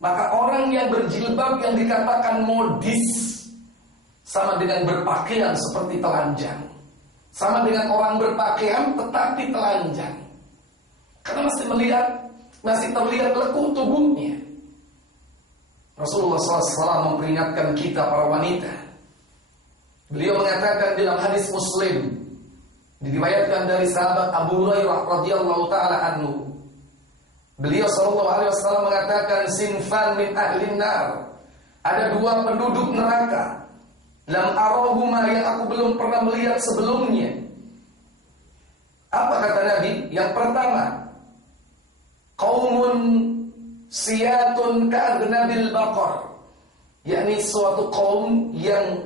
Maka orang yang berjilbab yang dikatakan modis sama dengan berpakaian seperti telanjang. Sama dengan orang berpakaian tetapi telanjang. Karena masih terlihat lekuk tubuhnya. Rasulullah SAW memperingatkan kita para wanita. Beliau mengatakan dalam hadis Muslim, diriwayatkan dari sahabat Abu Hurairah radhiyallahu taala anhu. Beliau sallallahu alaihi wasallam mengatakan sinfan min ahlin nar. Ada dua penduduk neraka. Lam arahuma yang aku belum pernah melihat sebelumnya. Apa kata Nabi? Yang pertama, qaumun siyatun ka'adnabil baqar. Yakni suatu kaum yang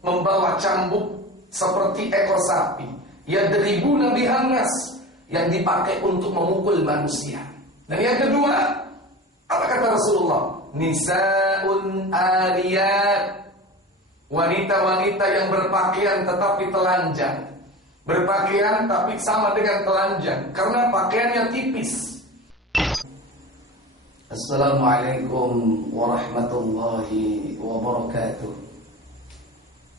membawa cambuk seperti ekor sapi. Yadribuna bihan nas, yang dipakai untuk memukul manusia. Dan yang kedua, apa kata Rasulullah? Nisaun ariyat, wanita-wanita yang berpakaian tetapi telanjang. Berpakaian tapi sama dengan telanjang karena pakaiannya tipis. Assalamualaikum warahmatullahi wabarakatuh.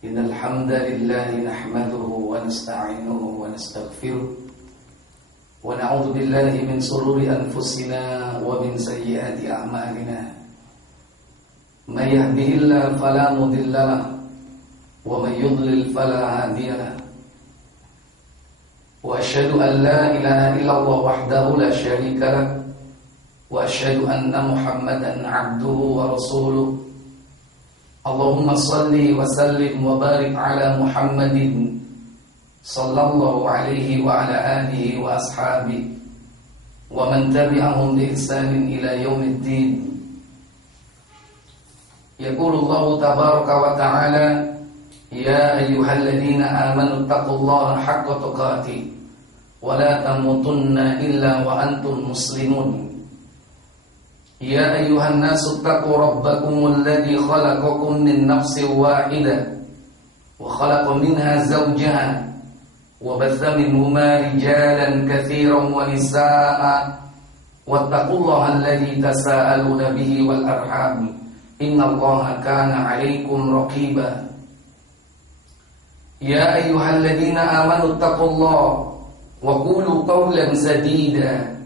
Innal hamdalillah nahmaduhu wa nasta'inuhu wa nastaghfiruh. Wa na'udzu billahi min shururi anfusina wa min sayyiati a'malina. May yahdihillahu fala mudilla lahu wa may yudlil fala hadiya lahu. Wa asyhadu an la ilaha illallah wahdahu la syarika lahu wa asyhadu anna Muhammadan 'abduhu wa rasuluh. Allahumma shalli wa sallim wa barik ala Muhammadin sallallahu alaihi wa ala alihi wa ashabihi wa man tabi'ahum bi ihsanin ila yaumiddin. Yaqulu Allah tabaraka wa ta'ala, ya ayyuhalladzina amanu taqullaha haqqa tuqatih wa la tamutunna illa wa antum muslimun. Ya ayyuhan nasu taqu rabbakumul ladzi khalaqakum min nafsin wahidah wa khalaqa minha zawjaha وبث منهما رجالا كثيرا ونساء واتقوا الله الذي تساءلون به والأرحام إن الله كان عليكم رقيبا يا أيها الذين آمنوا اتقوا الله وقولوا قولا سديدا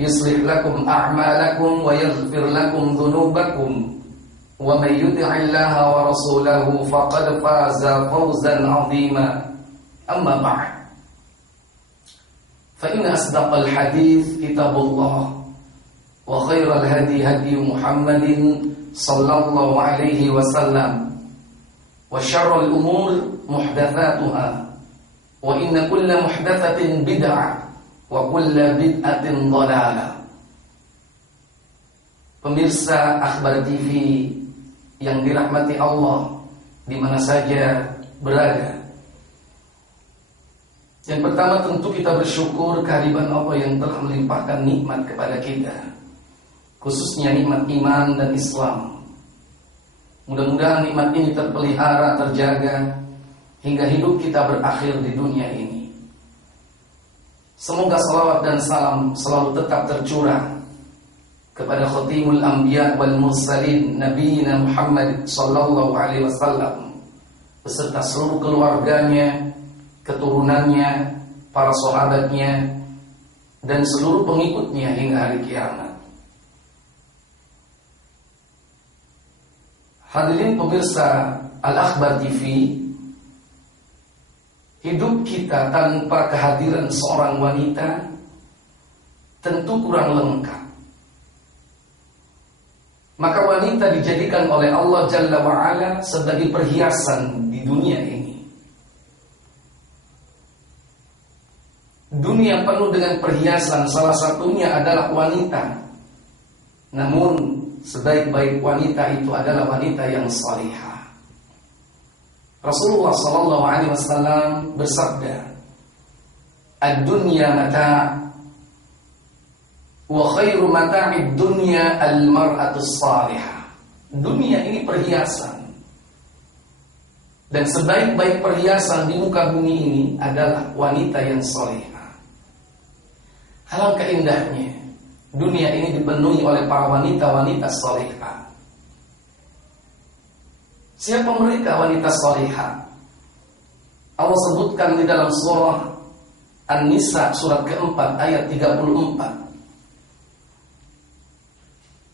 يصلح لكم أعمالكم ويغفر لكم ذنوبكم ومن يطع الله ورسوله فقد فاز فوزا عظيما. أما بعد فإن أصدق الحديث كتاب الله وخير الهدي هدي محمد صلى الله عليه وسلم وشر الأمور محدثاتها وإن كل محدثة بدعة وكل بدعة ضلالة. Pemirsa Akhbar TV yang dirahmati Allah di mana saja berada. Yang pertama tentu kita bersyukur kehadiran Allah yang telah melimpahkan nikmat kepada kita, khususnya nikmat iman dan Islam. Mudah-mudahan nikmat ini terpelihara, terjaga hingga hidup kita berakhir di dunia ini. Semoga salawat dan salam selalu tetap tercurah kepada Khatimul Anbiya wal Mursalin Nabiyina Muhammad sallallahu alaihi wasallam beserta seluruh keluarganya, keturunannya, para sahabatnya, dan seluruh pengikutnya hingga hari kiamat. Hadirin pemirsa Al-Akhbar TV, hidup kita tanpa kehadiran seorang wanita tentu kurang lengkap. Maka wanita dijadikan oleh Allah Jalla wa'ala sebagai perhiasan di dunia ini. Dunia penuh dengan perhiasan, salah satunya adalah wanita. Namun sebaik-baik wanita itu adalah wanita yang salihah. Rasulullah sallallahu alaihi wasallam bersabda, "Ad-dunya mata' wa khairu mata'id dunya al-mar'atus salihah." Dunia ini perhiasan. Dan sebaik-baik perhiasan di muka bumi ini adalah wanita yang salihah. Alangkah indahnya dunia ini dipenuhi oleh para wanita-wanita salihah. Siapa mereka wanita salihah? Allah sebutkan di dalam surah An-Nisa surat keempat ayat 34.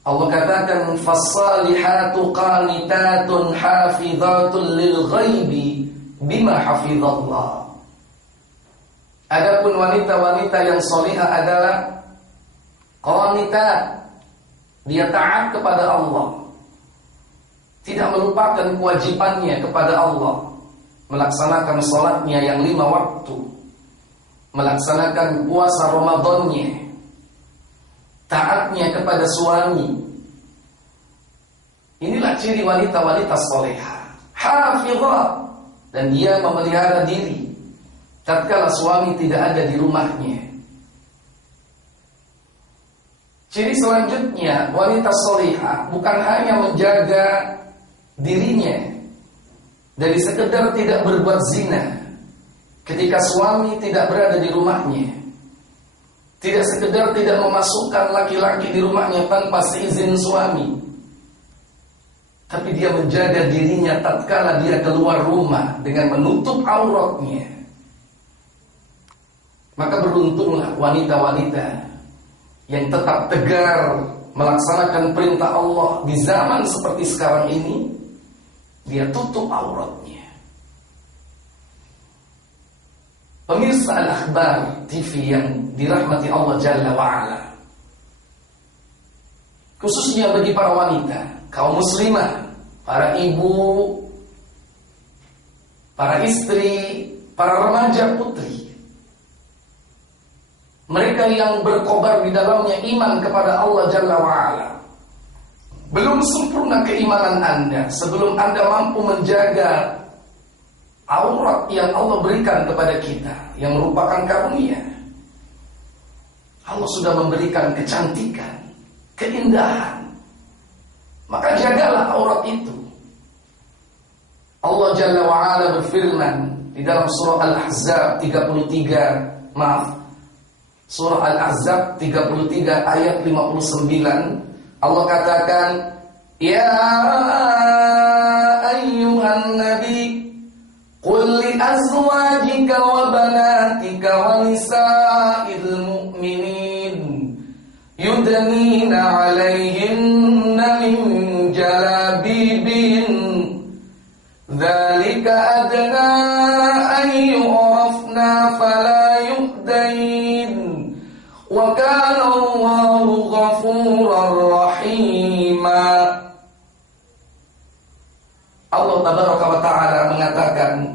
Allah katakan fas-salihatu qanitatun hafizatun lil ghaibi bima hafizallah. Adapun wanita-wanita yang salihah adalah qanitat, dia taat kepada Allah, tidak melupakan kewajibannya kepada Allah, melaksanakan sholatnya yang 5 waktu, melaksanakan puasa Ramadannya, taatnya kepada suami. Inilah ciri wanita-wanita salehah. Hafizah, dan dia memelihara diri tatkala suami tidak ada di rumahnya. Ciri selanjutnya, wanita salehah bukan hanya menjaga dirinya dari sekedar tidak berbuat zina ketika suami tidak berada di rumahnya, tidak sekedar tidak memasukkan laki-laki di rumahnya tanpa seizin suami, tapi dia menjaga dirinya tatkala dia keluar rumah dengan menutup auratnya. Maka beruntunglah wanita-wanita yang tetap tegar melaksanakan perintah Allah di zaman seperti sekarang ini. Dia tutup auratnya. Pemirsa Al-Akhbar TV yang dirahmati Allah Jalla wa'ala, khususnya bagi para wanita, kaum muslimah, para ibu, para istri, para remaja putri, mereka yang berkobar di dalamnya iman kepada Allah Jalla wa'ala. Belum sempurna keimanan Anda sebelum Anda mampu menjaga aurat yang Allah berikan kepada kita, yang merupakan karunia. Allah sudah memberikan kecantikan, keindahan, maka jagalah aurat itu. Allah Jalla wa'ala berfirman di dalam surah Al-Ahzab 33, surah Al-Ahzab 33 ayat 59. Allah katakan, ya ayyuhan nabi qul li azwajika wa banatika wa nisa'il mu'minin yudnina 'alayhinna min jalabibihin dzalika adna an yu'rafna fala yu'dain wa kana Allahu ghafurar rahima. Allah tabaraka wa ta'ala mengatakan,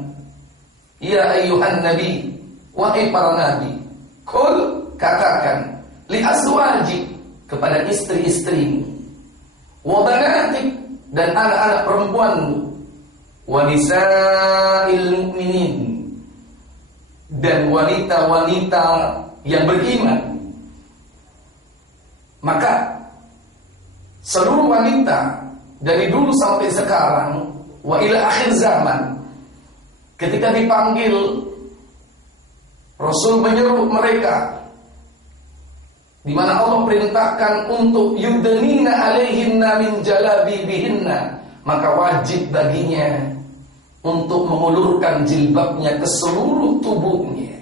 ya ayyuhan nabi, wahai para nabi, qul, katakan, li azwajik, kepada istri-istrimu, wa banatik, dan anak-anak perempuanmu, wa nisa'il mu'minin, dan wanita-wanita yang beriman. Maka seluruh wanita dari dulu sampai sekarang wa ila akhir zaman, ketika dipanggil, Rasul menyeru mereka, di mana Allah perintahkan untuk yudnina alaihinna min jalabibihinna, maka wajib baginya untuk mengulurkan jilbabnya ke seluruh tubuhnya.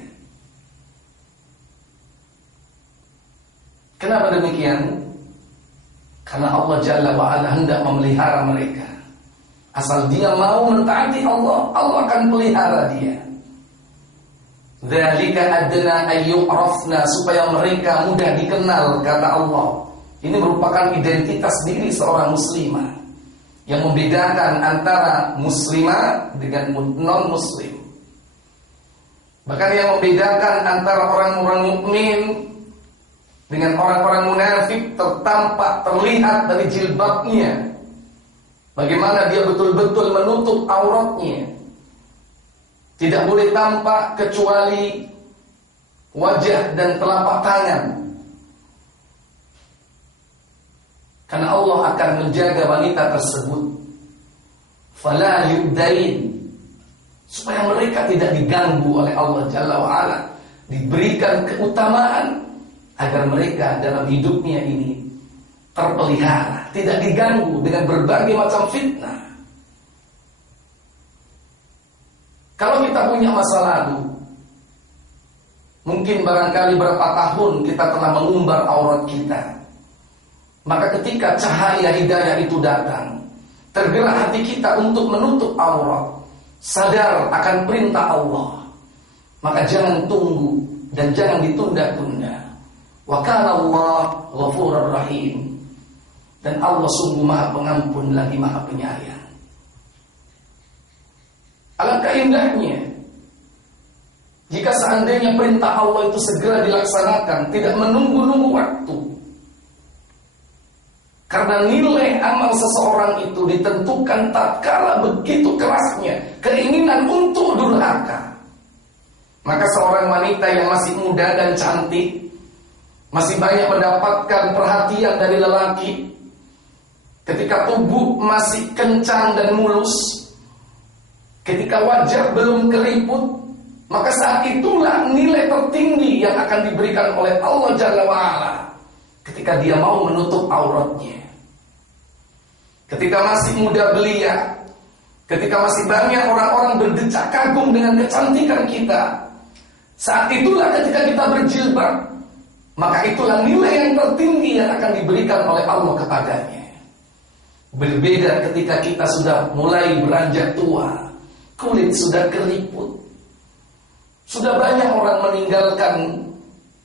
Kenapa demikian? Karena Allah Jalla wa'ala hendak memelihara mereka. Asal dia mau mentaati Allah, Allah akan pelihara dia. Dzalika adna ayyurafna, supaya mereka mudah dikenal, kata Allah. Ini merupakan identitas diri seorang muslimah yang membedakan antara muslimah dengan non-muslim. Bahkan yang membedakan antara orang-orang mukmin dengan orang-orang munafik tertampak, terlihat dari jilbabnya. Bagaimana dia betul-betul menutup auratnya. Tidak boleh tampak kecuali wajah dan telapak tangan. Karena Allah akan menjaga wanita tersebut. Fala yudain, supaya mereka tidak diganggu oleh Allah Jalla wa'ala. Diberikan keutamaan agar mereka dalam hidupnya ini terpelihara, tidak diganggu dengan berbagai macam fitnah. Kalau kita punya masa lalu, mungkin barangkali berapa tahun kita telah mengumbar aurat kita, maka ketika cahaya hidayah itu datang, tergerak hati kita untuk menutup aurat, sadar akan perintah Allah, maka jangan tunggu dan jangan ditunda-tunda. Wa kana Allah ghafurur rahim. Dan Allah sungguh Maha Pengampun lagi Maha Penyayang. Alangkah indahnya jika seandainya perintah Allah itu segera dilaksanakan, tidak menunggu-nunggu waktu. Karena nilai amal seseorang itu ditentukan tatkala begitu kerasnya keinginan untuk durhaka. Maka seorang wanita yang masih muda dan cantik, masih banyak mendapatkan perhatian dari lelaki, ketika tubuh masih kencang dan mulus, ketika wajah belum keriput, maka saat itulah nilai tertinggi yang akan diberikan oleh Allah Jalla wa'ala ketika dia mau menutup auratnya. Ketika masih muda belia, ketika masih banyak orang-orang berdecak kagum dengan kecantikan kita, saat itulah ketika kita berjilbab, maka itulah nilai yang tertinggi yang akan diberikan oleh Allah kepadanya. Berbeda ketika kita sudah mulai beranjak tua, kulit sudah keriput, sudah banyak orang meninggalkan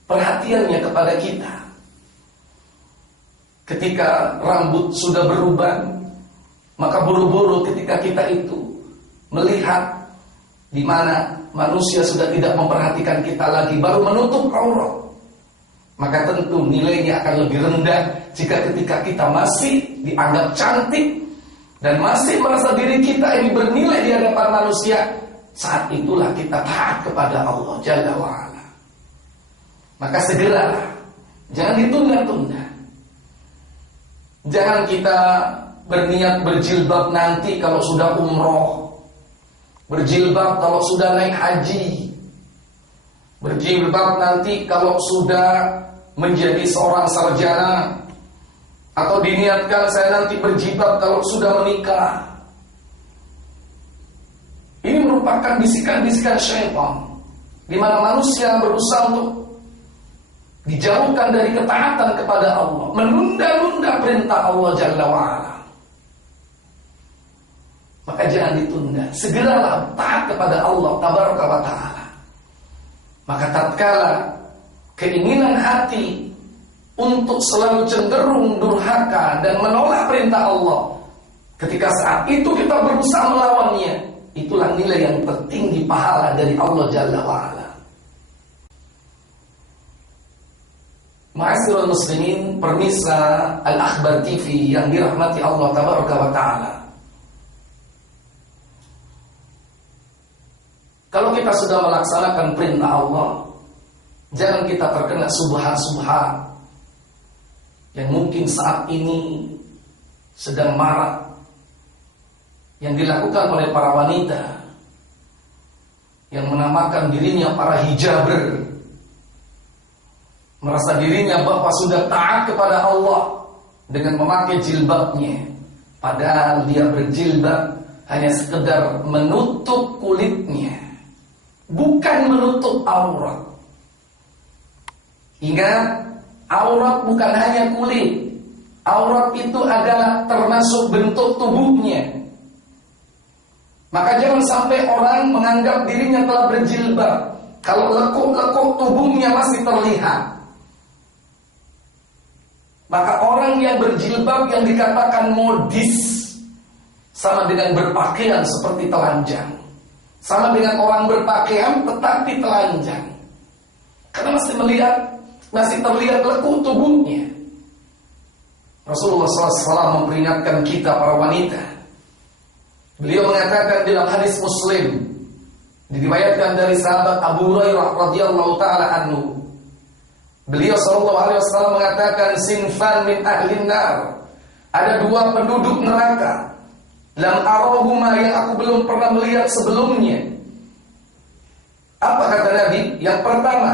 perhatiannya kepada kita. Ketika rambut sudah beruban, maka buru-buru ketika kita itu melihat di mana manusia sudah tidak memperhatikan kita lagi, baru menutup aurat, maka tentu nilainya akan lebih rendah jika ketika kita masih dianggap cantik dan masih merasa diri kita ini bernilai di hadapan manusia. Saat itulah kita taat kepada Allah Jalla wa'ala. Maka segeralah, jangan ditunda-tunda. Jangan kita berniat berjilbab nanti kalau sudah umroh, berjilbab kalau sudah naik haji, berjilbab nanti kalau sudah menjadi seorang sarjana, atau diniatkan saya nanti berjilbab kalau sudah menikah. Ini merupakan bisikan-bisikan syaitan, di mana manusia berusaha untuk dijauhkan dari ketaatan kepada Allah, menunda-nunda perintah Allah Jalla wa'ala. Maka jangan ditunda, segeralah taat kepada Allah Tabaraka wa ta'ala. Maka tatkala keinginan hati untuk selalu cenderung durhaka dan menolak perintah Allah, ketika saat itu kita berusaha melawannya, itulah nilai yang tertinggi pahala dari Allah Jalla wa'ala. Ma'asyiral muslimin, pemirsa Al-Akhbar TV yang dirahmati Allah Tabaraka wa ta'ala, kalau kita sudah melaksanakan perintah Allah, jangan kita terkena subhat-subhat yang mungkin saat ini sedang marak, yang dilakukan oleh para wanita yang menamakan dirinya para hijaber, merasa dirinya bahwa sudah taat kepada Allah dengan memakai jilbabnya, padahal dia berjilbab hanya sekedar menutup kulitnya, bukan menutup aurat. Ingat, aurat bukan hanya kulit. Aurat itu adalah termasuk bentuk tubuhnya. Maka jangan sampai orang menganggap dirinya telah berjilbab kalau lekuk-lekuk tubuhnya masih terlihat. Maka orang yang berjilbab yang dikatakan modis sama dengan berpakaian seperti telanjang, sama dengan orang berpakaian tetapi telanjang, karena masih terlihat lekuk tubuhnya. Rasulullah SAW memperingatkan kita para wanita. Beliau mengatakan dalam hadis Muslim, diriwayatkan dari sahabat Abu Hurairah radhiyallahu taala anhu, beliau SAW mengatakan, sinfan min ahlin nar, ada dua penduduk neraka, lam arahuma, yang aku belum pernah melihat sebelumnya. Apa kata Nabi? Yang pertama,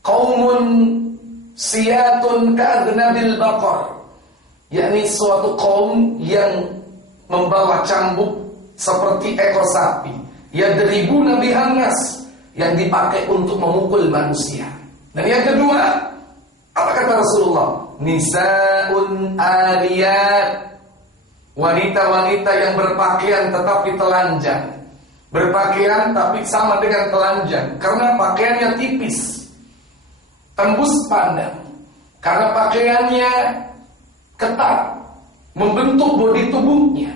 qaumun siyatun ka'adnabil baqar, yakni suatu kaum yang membawa cambuk seperti ekor sapi, yadribuna bihan nas, yang dipakai untuk memukul manusia. Dan yang kedua, apa kata Rasulullah? Nisaun aliyat, wanita-wanita yang berpakaian tetapi telanjang. Berpakaian tapi sama dengan telanjang, karena pakaiannya tipis, tembus pandang, karena pakaiannya ketat, membentuk bodi tubuhnya.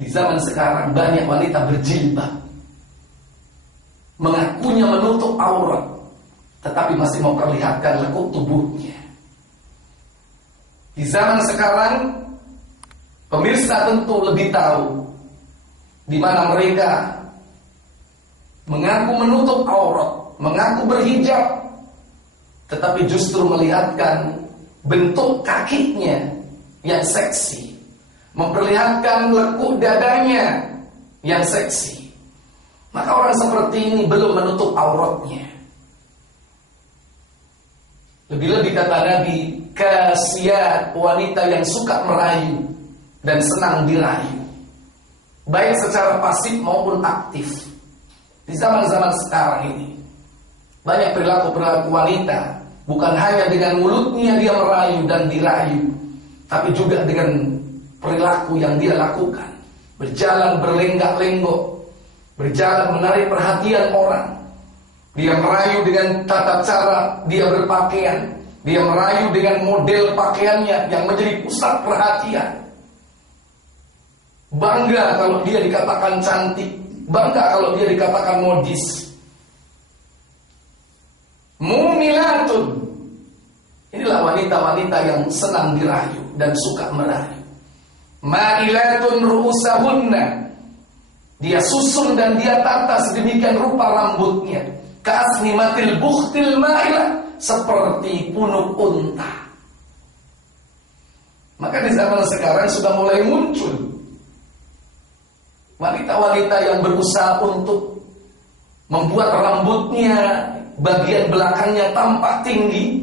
Di zaman sekarang banyak wanita berjilbab, mengakunya menutup aurat, tetapi masih memperlihatkan lekuk tubuhnya. Di zaman sekarang, pemirsa tentu lebih tahu di mana mereka mengaku menutup aurat, mengaku berhijab, tetapi justru melihatkan bentuk kakinya yang seksi, memperlihatkan lekuk dadanya yang seksi. Maka orang seperti ini belum menutup auratnya. Lebih-lebih kata Nabi, kasiyat, wanita yang suka merayu dan senang dirayu, baik secara pasif maupun aktif. Di zaman-zaman sekarang ini banyak perilaku-perilaku wanita, bukan hanya dengan mulutnya dia merayu dan dirayu, tapi juga dengan perilaku yang dia lakukan. Berjalan berlenggak-lenggok, berjalan menarik perhatian orang. Dia merayu dengan tata cara dia berpakaian, dia merayu dengan model pakaiannya yang menjadi pusat perhatian. Bangga kalau dia dikatakan cantik, bangga kalau dia dikatakan modis. Mumilatun, inilah wanita-wanita yang senang dirayu dan suka merayu. Ma'ilatun ru'usahunna, dia susun dan dia tata sedemikian rupa rambutnya, ka'asnimatil bukhtil ma'ilah, seperti punuk unta. Maka di zaman sekarang sudah mulai muncul wanita-wanita yang berusaha untuk membuat rambutnya bagian belakangnya tampak tinggi,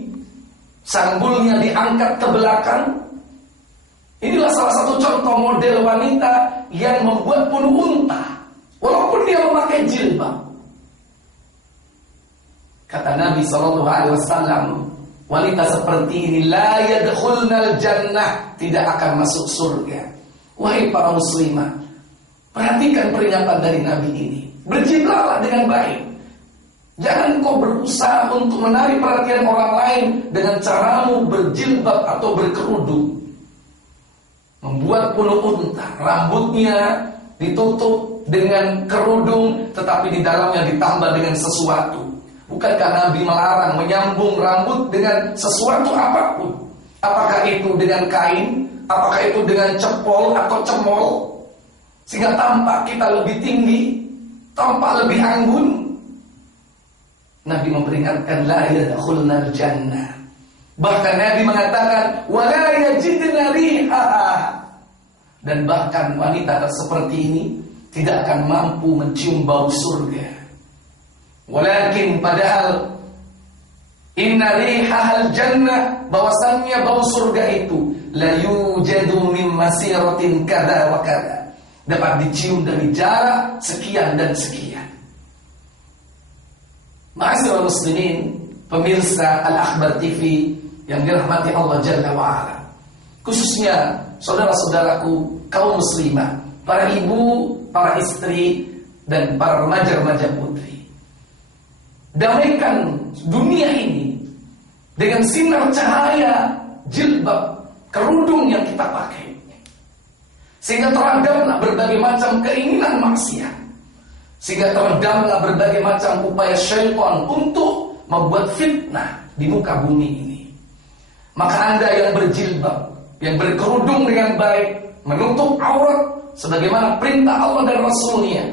sanggulnya diangkat ke belakang. Inilah salah satu contoh model wanita yang membuat punuk unta, walaupun dia memakai jilbab. Kata Nabi SAW, wanita seperti ini la yadkhulnal jannah, tidak akan masuk surga. Wahai para muslimah, perhatikan peringatan dari Nabi ini. Berjilbablah dengan baik. Jangan kau berusaha untuk menarik perhatian orang lain dengan caramu berjilbab atau berkerudung. Membuat punuk unta, rambutnya ditutup dengan kerudung, tetapi di dalamnya ditambah dengan sesuatu. Bukankah Nabi melarang menyambung rambut dengan sesuatu apapun? Apakah itu dengan kain? Apakah itu dengan cepol atau cemol? Sehingga tampak kita lebih tinggi, tampak lebih anggun. Nabi memperingatkan la yadkhulnal jannah. Bahkan Nabi mengatakan wala yajidna rihaha. Dan bahkan wanita seperti ini tidak akan mampu mencium bau surga. Walakin padahal inna rihahal jannah, bahwasannya bau surga itu la yujadu min masiratin kada wa kada, dapat dicium dari jarak sekian dan sekian. Ma'asyiral muslimin, pemirsa Al-Akhbar TV yang dirahmati Allah Jalla wa'ala, khususnya saudara-saudaraku kaum muslimah, para ibu, para istri, dan para remaja-remaja putri. Damaikan dunia ini dengan sinar cahaya jilbab, kerudung yang kita pakai, sehingga teredamlah berbagai macam keinginan maksiat, sehingga teredamlah berbagai macam upaya syaitan untuk membuat fitnah di muka bumi ini. Maka Anda yang berjilbab, yang berkerudung dengan baik, menutup aurat sebagaimana perintah Allah dan Rasulnya,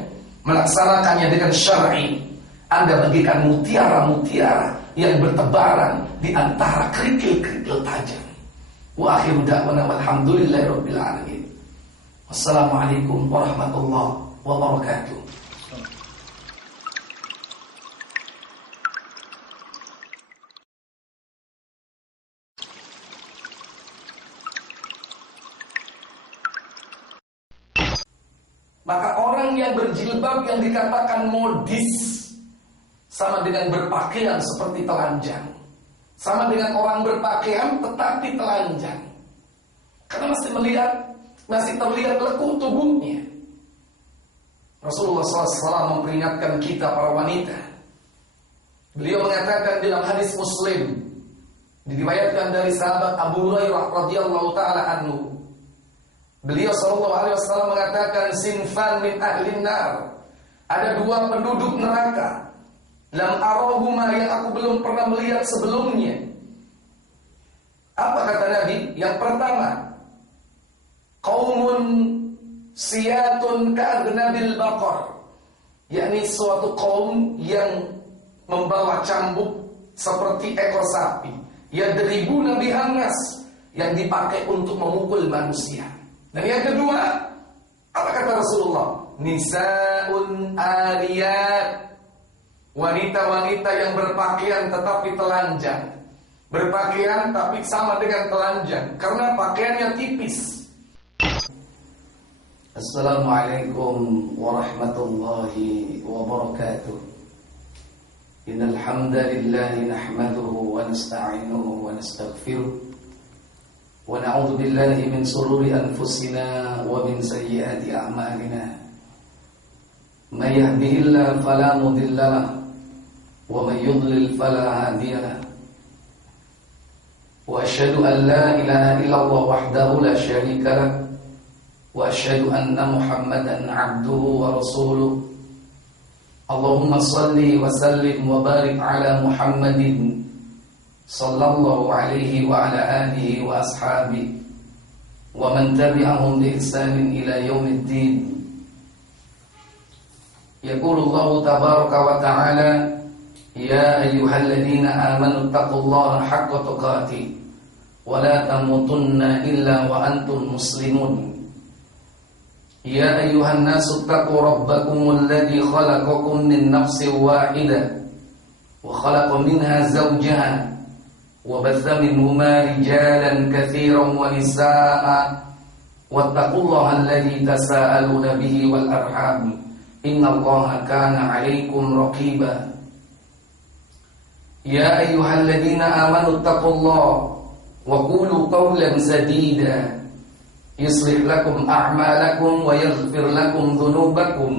melaksanakannya dengan syar'i, Anda bagikan mutiara-mutiara yang bertebaran di antara kerikil-kerikil tajam. Wa akhiru da'wana walhamdulillahirabbil alamin. Wassalamualaikum warahmatullahi wabarakatuh. yang berjilbab yang dikatakan modis sama dengan berpakaian seperti telanjang. Sama dengan orang berpakaian tetapi telanjang. Karena masih terlihat lekuk tubuhnya. Rasulullah SAW memperingatkan kita para wanita. Beliau mengatakan dalam hadis Muslim, diriwayatkan dari sahabat Abu Hurairah radhiyallahu taala anhu. Beliau sallallahu alaihi wasallam mengatakan sinfan min ahlin nar. Ada dua penduduk neraka. Lam arahuma yang aku belum pernah melihat sebelumnya. Apa kata Nabi? Yang pertama, qaumun siyatun ka'adnabil baqar. Yakni suatu kaum yang membawa cambuk seperti ekor sapi. Yadribuna bihan nas, yang dipakai untuk memukul manusia. Dan yang kedua, apa kata Rasulullah? Nisaun ariyat, wanita-wanita yang berpakaian tetapi telanjang. Berpakaian tapi sama dengan telanjang karena pakaiannya tipis. Assalamualaikum warahmatullahi wabarakatuh. Innal hamdalillah nahmaduhu wa nasta'inuhu wa nastaghfiruh. Wa na'udzu billahi min shururi anfusina wa min sayyiati a'malina. May yahdihillahu fala mudilla lahu wa may yudlil fala hadiya lahu. Wa asyhadu an la ilaha illallah wahdahu la syarika lahu wa asyhadu anna Muhammadan 'abduhu wa rasuluh. Allahumma shalli wa sallim wa barik ala Muhammadin sallallahu alaihi wa ala alihi wa ashabihi wa man tabi'ahum bi ihsanin ila yaumiddin. Yaqulu Allah tabaraka wa ta'ala, ya ayyuhalladzina amanu taqullaha haqqa tuqatih wa la tamutunna illa wa antum muslimun. Ya ayyuhan nasu taqu rabbakumul ladzi khalaqakum min nafsin wahidah wa khalaqa minha zawjaha وبث منهما رجالا كثيرا ونساء واتقوا الله الذي تساءلون به والأرحام إن الله كان عليكم رقيبا يا أيها الذين آمنوا اتقوا الله وقولوا قولا سديدا يصلح لكم أعمالكم ويغفر لكم ذنوبكم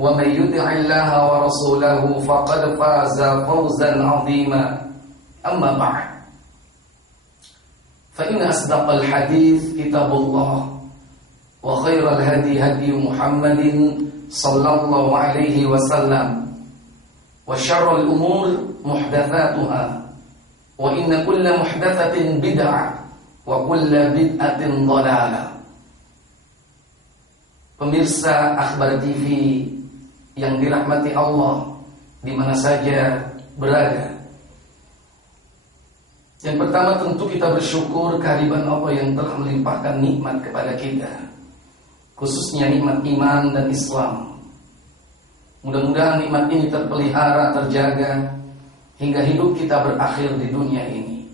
ومن يطع الله ورسوله فقد فاز فوزا عظيما. أما بعد فإن أصدق الحديث كتاب الله وخير الهدي هدي محمد صلى الله عليه وسلم وشر الأمور محدثاتها وإن كل محدثة بدعة وكل بدعة ضلالة. Pemirsa Akhbar TV yang dirahmati Allah di mana saja berada. Yang pertama tentu kita bersyukur kehadiran Allah yang telah melimpahkan nikmat kepada kita, khususnya nikmat iman dan Islam. Mudah-mudahan nikmat ini terpelihara, terjaga hingga hidup kita berakhir di dunia ini.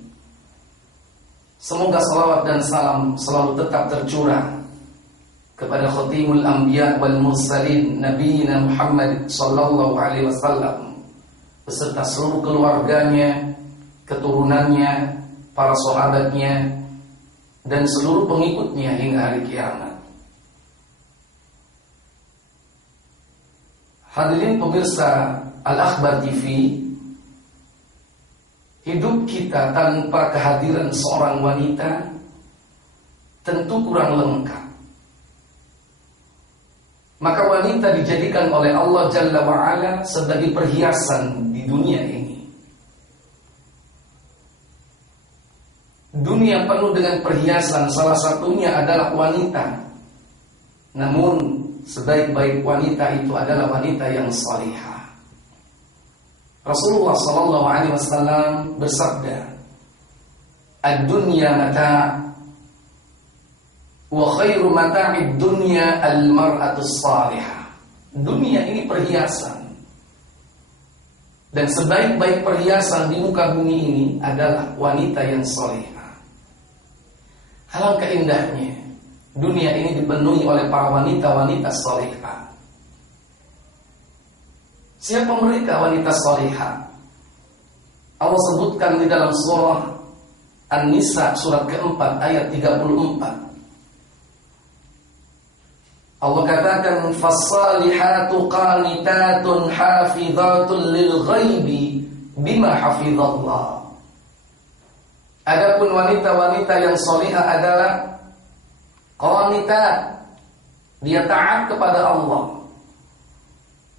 Semoga salawat dan salam selalu tetap tercurah kepada Khatimul Anbiya wal Mursalin Nabiyina Muhammad sallallahu alaihi wasallam beserta seluruh keluarganya, keturunannya, para sahabatnya, dan seluruh pengikutnya hingga hari kiamat. Hadirin pemirsa Al-Akhbar TV, hidup kita tanpa kehadiran seorang wanita tentu kurang lengkap. Maka wanita dijadikan oleh Allah Jalla wa'ala sebagai perhiasan di dunia ini. Dunia penuh dengan perhiasan, salah satunya adalah wanita. Namun sebaik-baik wanita itu adalah wanita yang salihah. Rasulullah sallallahu alaihi wasallam bersabda, "Ad-dunya mata' wa khairu mata'id dunya al-mar'atus salihah." Dunia ini perhiasan. Dan sebaik-baik perhiasan di muka bumi ini adalah wanita yang salihah. Alangkah indahnya dunia ini dipenuhi oleh para wanita-wanita salihah. Siapa mereka wanita salihah? Allah sebutkan di dalam surah An-Nisa surat keempat ayat 34. Allah katakan fas-salihatu qanitatun hafizatun lil ghaibi bima hafizallah. Adapun wanita-wanita yang salihah adalah qanitat, dia taat kepada Allah,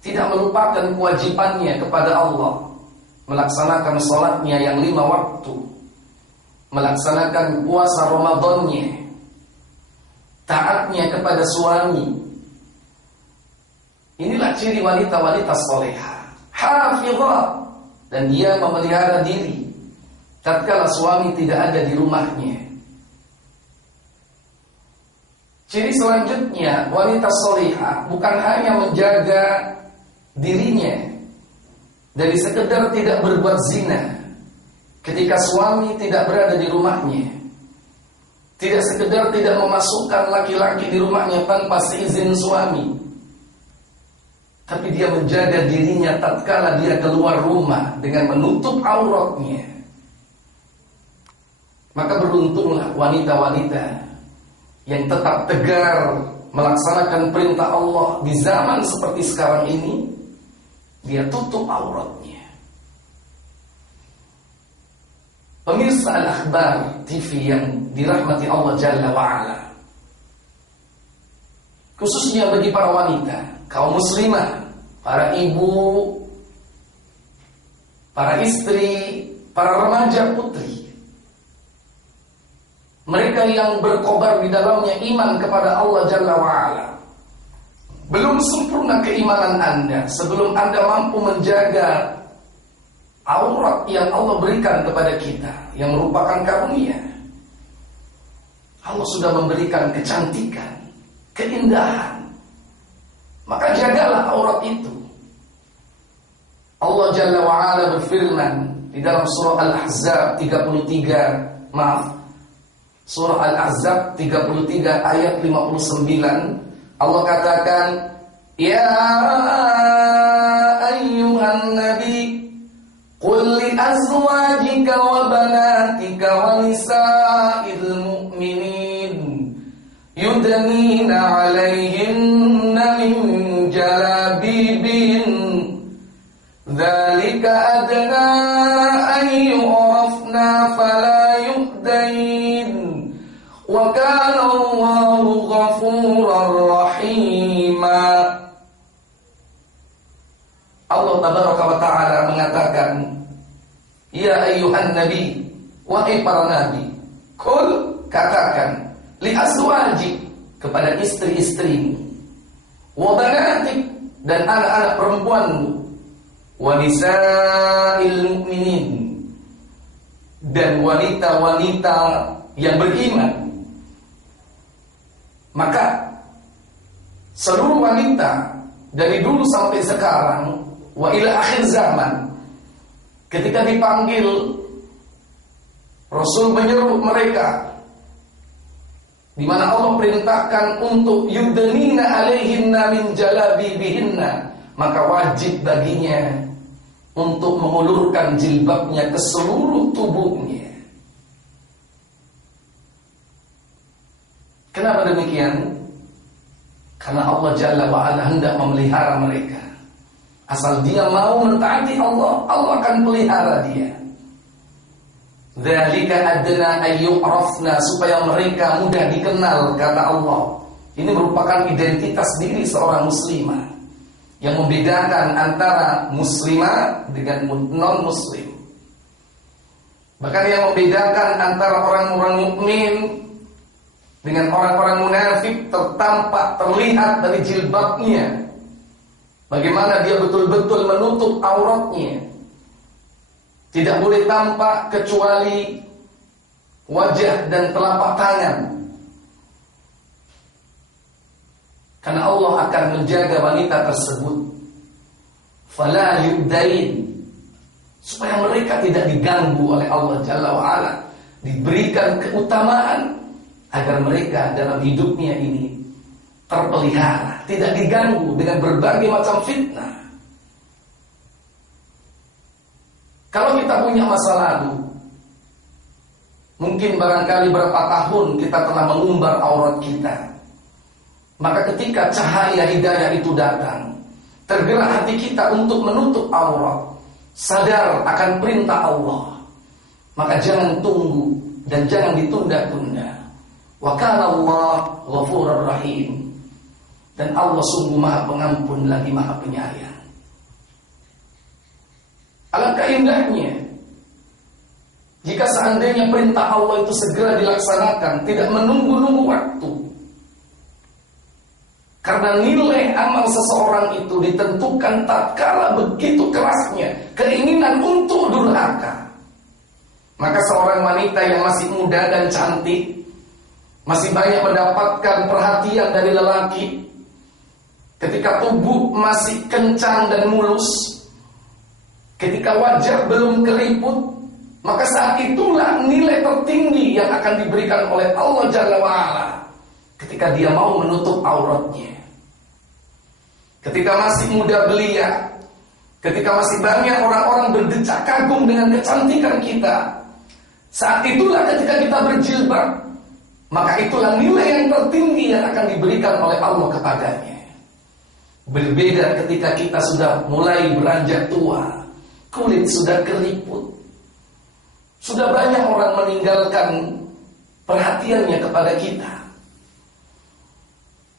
tidak melupakan kewajibannya kepada Allah, melaksanakan sholatnya yang 5 waktu, melaksanakan puasa Ramadannya, taatnya kepada suami. Inilah ciri wanita-wanita salehah. Hafizah, dan dia memelihara diri tatkala suami tidak ada di rumahnya. Ciri selanjutnya, wanita salehah bukan hanya menjaga dirinya dari sekedar tidak berbuat zina ketika suami tidak berada di rumahnya, tidak sekedar tidak memasukkan laki-laki di rumahnya tanpa seizin suami, tapi dia menjaga dirinya tatkala dia keluar rumah dengan menutup auratnya. Maka beruntunglah wanita-wanita yang tetap tegar melaksanakan perintah Allah di zaman seperti sekarang ini. Dia tutup auratnya. Pemirsa Al-Akhbar TV yang dirahmati Allah Jalla wa'ala, khususnya bagi para wanita, kaum muslimah, para ibu, para istri, para remaja putri, mereka yang berkobar di dalamnya iman kepada Allah Jalla wa'ala. Belum sempurna keimanan Anda sebelum Anda mampu menjaga aurat yang Allah berikan kepada kita, yang merupakan karunia. Allah sudah memberikan kecantikan, keindahan, maka jagalah aurat itu. Allah Jalla wa'ala berfirman di dalam surah Al-Ahzab 33, surah Al-Ahzab 33 ayat 59. Allah katakan, ya ayyuhan nabi qul li azwajika wa banatika wa nisa'il mu'minin yudnina 'alayhinna min jalabibihin dzalika adna an yu'rafna fala yu'dain wa kana Allahu ghafurar rahima. Allah tabaraka wa ta'ala mengatakan, ya ayyuhan nabi, wahai para nabi, qul, katakan, li azwajik, kepada istri-istrimu, wa banatik, dan anak-anak perempuanmu, wa nisa'il mu'minin, dan wanita-wanita yang beriman. Maka seluruh wanita dari dulu sampai sekarang wa ila akhir zaman, ketika dipanggil, Rasul menyeru mereka, di mana Allah perintahkan untuk yudnina alaihinna min jalabibihinna, maka wajib baginya untuk mengulurkan jilbabnya ke seluruh tubuhnya. Kenapa demikian? Karena Allah Jalla wa'ala hendak memelihara mereka. Asal dia mau mentaati Allah, Allah akan pelihara dia. Dzalika adna ayyurafna, supaya mereka mudah dikenal, kata Allah. Ini merupakan identitas diri seorang muslimah yang membedakan antara muslimah dengan non-muslim. Bahkan yang membedakan antara orang-orang mukmin dengan orang-orang munafik tertampak, terlihat dari jilbabnya. Bagaimana dia betul-betul menutup auratnya. Tidak boleh tampak kecuali wajah dan telapak tangan. Karena Allah akan menjaga wanita tersebut. Fala yudain, supaya mereka tidak diganggu oleh Allah Jalla wa'ala. Diberikan keutamaan agar mereka dalam hidupnya ini terpelihara, tidak diganggu dengan berbagai macam fitnah. Kalau kita punya masa lalu, mungkin barangkali berapa tahun kita telah mengumbar aurat kita, maka ketika cahaya hidayah itu datang, tergerak hati kita untuk menutup aurat, sadar akan perintah Allah, maka jangan tunggu dan jangan ditunda-tunda. Wa kana Allah ghafurur rahim. Dan Allah sungguh Maha Pengampun lagi Maha Penyayang. Alangkah indahnya jika seandainya perintah Allah itu segera dilaksanakan, tidak menunggu-nunggu waktu. Karena nilai amal seseorang itu ditentukan tatkala begitu kerasnya keinginan untuk durhaka. Maka seorang wanita yang masih muda dan cantik, masih banyak mendapatkan perhatian dari lelaki, ketika tubuh masih kencang dan mulus, ketika wajah belum keriput, maka saat itulah nilai tertinggi yang akan diberikan oleh Allah Jalla wa'ala ketika dia mau menutup auratnya. Ketika masih muda belia, ketika masih banyak orang-orang berdecak kagum dengan kecantikan kita, saat itulah ketika kita berjilbab, maka itulah nilai yang tertinggi yang akan diberikan oleh Allah kepadanya. Berbeda ketika kita sudah mulai beranjak tua, kulit sudah keriput, sudah banyak orang meninggalkan perhatiannya kepada kita.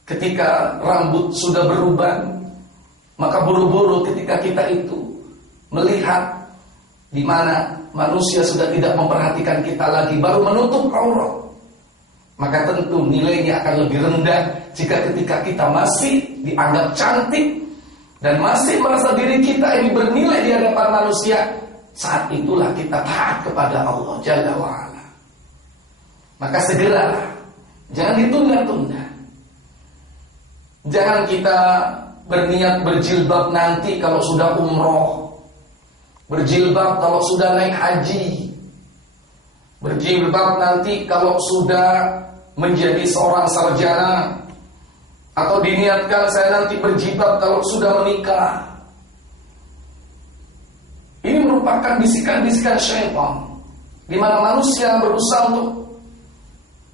Ketika rambut sudah beruban, maka buru-buru ketika kita itu melihat di mana manusia sudah tidak memperhatikan kita lagi, baru menutup aurat, maka tentu nilainya akan lebih rendah jika ketika kita masih dianggap cantik dan masih merasa diri kita ini bernilai di hadapan manusia. Saat itulah kita taat kepada Allah Jalla wa'ala. Maka segeralah, jangan ditunda-tunda. Jangan kita berniat berjilbab nanti kalau sudah umroh, berjilbab kalau sudah naik haji, berjilbab nanti kalau sudah menjadi seorang sarjana, atau diniatkan saya nanti berjilbab kalau sudah menikah. Ini merupakan bisikan-bisikan syaitan, di mana manusia berusaha untuk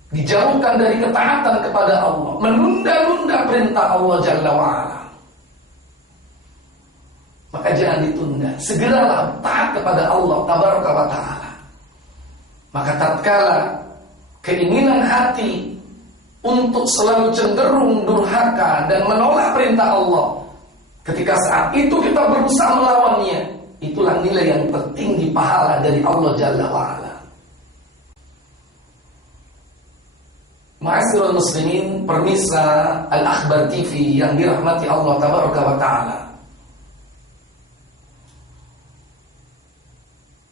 dijauhkan dari ketaatan kepada Allah, menunda-nunda perintah Allah Jalla wa'ala. Maka jangan ditunda, segeralah taat kepada Allah Tabaraka wa ta'ala. Maka tatkala keinginan hati untuk selalu cenderung durhaka dan menolak perintah Allah, ketika saat itu kita berusaha melawannya, itulah nilai yang tertinggi pahala dari Allah Jalla wa'ala. Ma'asyiral muslimin, pemirsa Al-Akhbar TV yang dirahmati Allah Tabaraka wa ta'ala,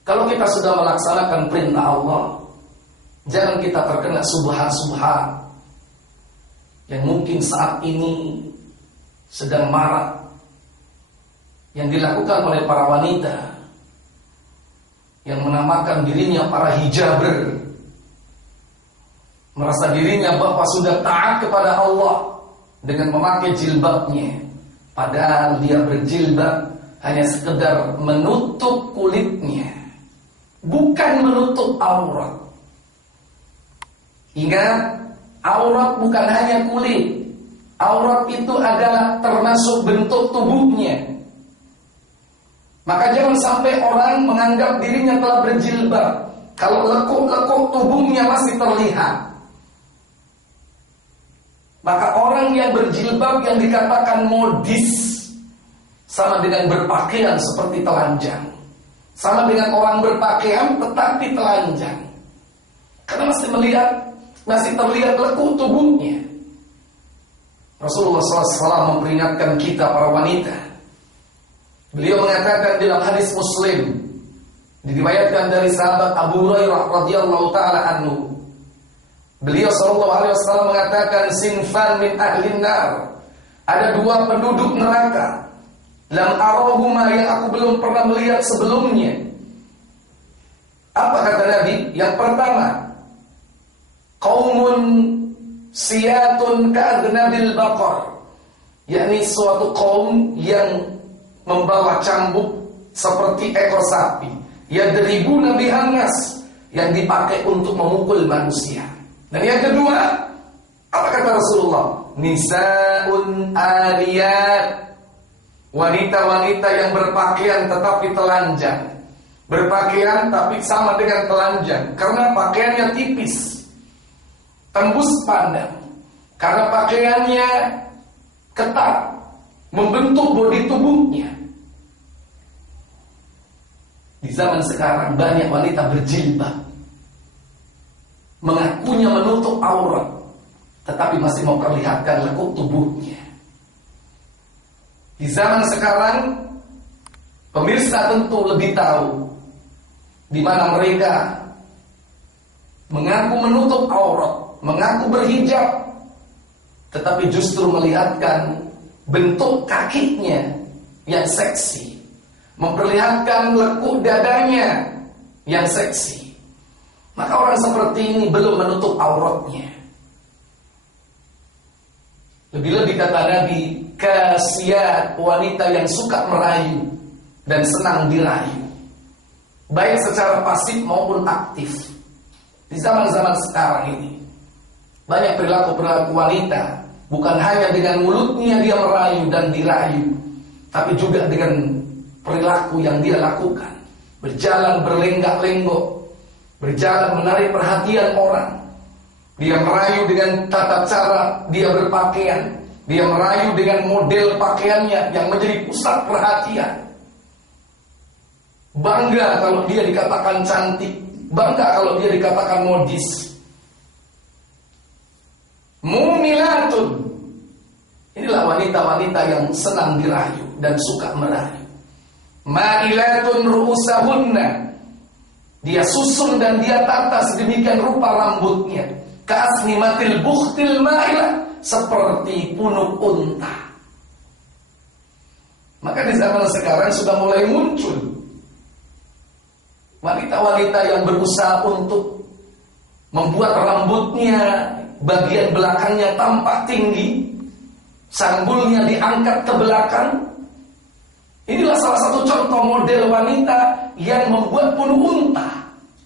kalau kita sudah melaksanakan perintah Allah, jangan kita terkena subhat-subhat yang mungkin saat ini sedang marak, yang dilakukan oleh para wanita yang menamakan dirinya para hijaber, merasa dirinya bahwa sudah taat kepada Allah dengan memakai jilbabnya, padahal dia berjilbab hanya sekedar menutup kulitnya, bukan menutup aurat. Ingat, aurat bukan hanya kulit. Aurat itu adalah termasuk bentuk tubuhnya. Maka jangan sampai orang menganggap dirinya telah berjilbab kalau lekuk-lekuk tubuhnya masih terlihat. Maka orang yang berjilbab yang dikatakan modis sama dengan berpakaian seperti telanjang, sama dengan orang berpakaian tetapi telanjang, karena masih terlihat lekuk tubuhnya. Rasulullah SAW memperingatkan kita para wanita. Beliau mengatakan dalam hadis Muslim, diriwayatkan dari sahabat Abu Hurairah radhiyallahu taala anhu, beliau sallallahu alaihi wasallam mengatakan, sinfan min ahlin nar, ada dua penduduk neraka, lam arahuma, yang aku belum pernah melihat sebelumnya. Apa kata Nabi? Yang pertama, qaumun siyatun ka'adnabil baqar, yakni suatu kaum yang membawa cambuk seperti ekor sapi. yadribuna bihan nas, yang dipakai untuk memukul manusia. Dan yang kedua, apa kata Rasulullah? Nisaun aliyat, wanita-wanita yang berpakaian tetapi telanjang. Berpakaian tapi sama dengan telanjang, karena pakaiannya tipis, tembus pandang. Karena pakaiannya ketat, membentuk bodi tubuhnya. Di zaman sekarang banyak wanita berjilbab, mengakunya menutup aurat, tetapi masih memperlihatkan lekuk tubuhnya. Di zaman sekarang, pemirsa tentu lebih tahu di mana mereka mengaku menutup aurat, mengaku berhijab, tetapi justru melihatkan bentuk kakinya yang seksi, memperlihatkan lekuk dadanya yang seksi. Maka orang seperti ini belum menutup auratnya. Lebih-lebih kata Nabi, kasiyat, wanita yang suka merayu dan senang dirayu, baik secara pasif maupun aktif. Di zaman-zaman sekarang ini banyak perilaku-perilaku wanita, bukan hanya dengan mulutnya dia merayu dan dirayu, tapi juga dengan perilaku yang dia lakukan. Berjalan berlenggak-lenggok, berjalan menarik perhatian orang. Dia merayu dengan tata cara dia berpakaian, dia merayu dengan model pakaiannya yang menjadi pusat perhatian. Bangga kalau dia dikatakan cantik, bangga kalau dia dikatakan modis. Mumilatun, inilah wanita-wanita yang senang dirayu dan suka merayu. Ma'ilatun ru'usahunna, dia susun dan dia tata sedemikian rupa rambutnya, ka'asnimatil bukhtil ma'ilah, seperti punuk unta. Maka di zaman sekarang sudah mulai muncul wanita-wanita yang berusaha untuk membuat rambutnya bagian belakangnya tampak tinggi, sanggulnya diangkat ke belakang. Inilah salah satu contoh model wanita yang membuat punuk unta,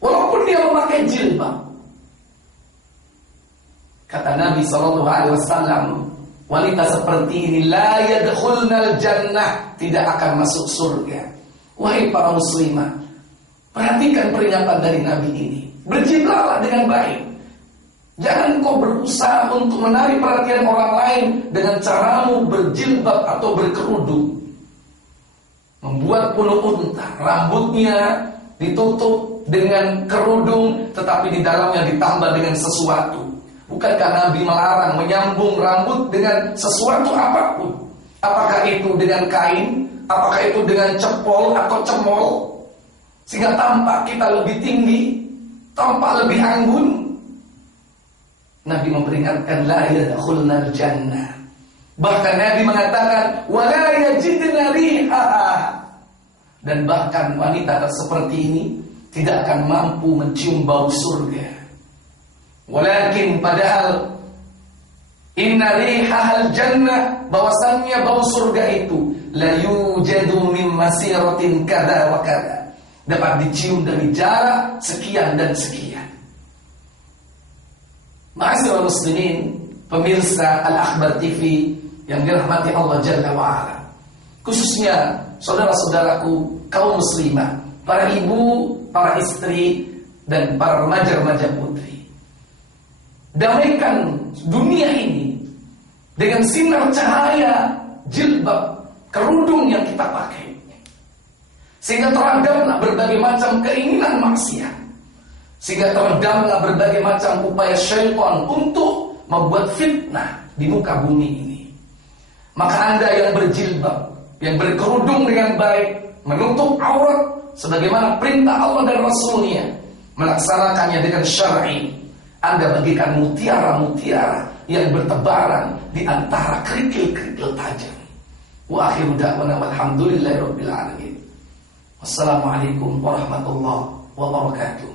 walaupun dia memakai jilbab. Kata Nabi SAW, wanita seperti ini la yadkhulnal jannah, tidak akan masuk surga. Wahai para muslimah, perhatikan peringatan dari Nabi ini. Berjilbablah dengan baik. Jangan kau berusaha untuk menarik perhatian orang lain dengan caramu berjilbab atau berkerudung. Membuat punuk unta, rambutnya ditutup dengan kerudung, tetapi di dalamnya ditambah dengan sesuatu. Bukankah Nabi melarang menyambung rambut dengan sesuatu apapun? Apakah itu dengan kain? Apakah itu dengan cepol atau cemol? Sehingga tampak kita lebih tinggi, tampak lebih anggun. Nabi memperingatkan la yadkhulnal jannah. Bahkan Nabi mengatakan wala yajidna rihaha. Dan bahkan wanita seperti ini tidak akan mampu mencium bau surga. Walakin padahal inna rihahal jannah, bahwasannya bau surga itu la yujadu min masiratin kada wa kada, dapat dicium dari jarak sekian dan sekian. Ma'asyiral muslimin, pemirsa Al-Akhbar TV yang dirahmati Allah Jalla wa'ala, khususnya saudara-saudaraku kaum muslimah, para ibu, para istri, dan para remaja-remaja putri. Damaikan dunia ini dengan sinar cahaya jilbab, kerudung yang kita pakai, sehingga teredamlah berbagai macam keinginan maksiat, sehingga teredamlah berbagai macam upaya syaitan untuk membuat fitnah di muka bumi ini. Maka Anda yang berjilbab, yang berkerudung dengan baik, menutup aurat sebagaimana perintah Allah dan Rasulnya, melaksanakannya dengan syar'i, Anda bagikan mutiara-mutiara yang bertebaran di antara kerikil-kerikil tajam. Wa akhiru da'wana walhamdulillahirabbil alamin. Wassalamualaikum warahmatullahi wabarakatuh.